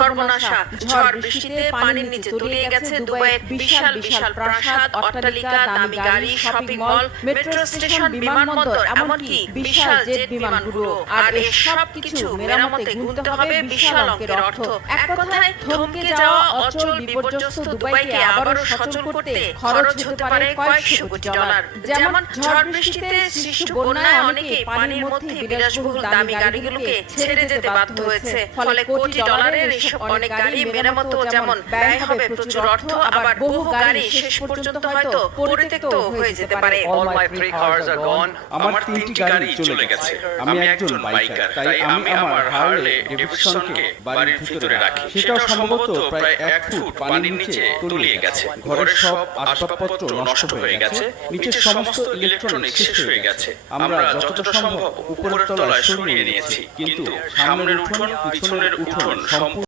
সর্বনাশা। ঝড় বৃষ্টিতে পানির নিচে তলিয়ে গেছে দুবাইয়ের বিশাল বিশাল প্রাসাদ, অট্টালিকা, দামি গাড়ি, শপিং মল, মেট্রো স্টেশন, বিমানবন্দর, এমনকি বিশাল জেট বিমানগুলো। আর এই সব কিছু মেরামতে গুনতে হবে বিশাল অঙ্কের অর্থ। এক কথায় থমকে যাওয়া অচল বিপর্যস্ত দুবাইকে আবারও সচল করতে খরচ হতে পারে কয়েকশো কোটি ডলার। যেমন ঝড় বৃষ্টিতে সৃষ্ট বন্যায় অনেকেই পানির মধ্যে বিলাসবহুল দামি গাড়িগুলোকে ছেড়ে যেতে বাধ্য হয়েছে। ফলে কোটি ডলারের এসব অনেক গাড়ি মেরামতেও যেমন ব্যয় হবে প্রচুর অর্থ, আবার বহু গাড়ি শেষ পর্যন্ত হয়তো পরিত্যক্ত হয়ে যেতে পারে। আমার 3টি গাড়ি চলে গেছে। আমি একজন বাইকার, তাই আমি আমার হার্লে ডেভিডসনকে বাড়ির ভিতরে রাখি। সেটাও সম্ভবত প্রায় 1 ফুট পানির নিচে তলিয়ে গেছে। ঘরের সব আসবাবপত্র নষ্ট হয়ে গেছে, নিচের সমস্ত ইলেকট্রনিক্স শেষ হয়ে গেছে। আমরা যতটা সম্ভব উপরের তলায় সরিয়ে নিয়েছি, কিন্তু সামনের উঠোন, পিছনের উঠোন সম্পূর্ণ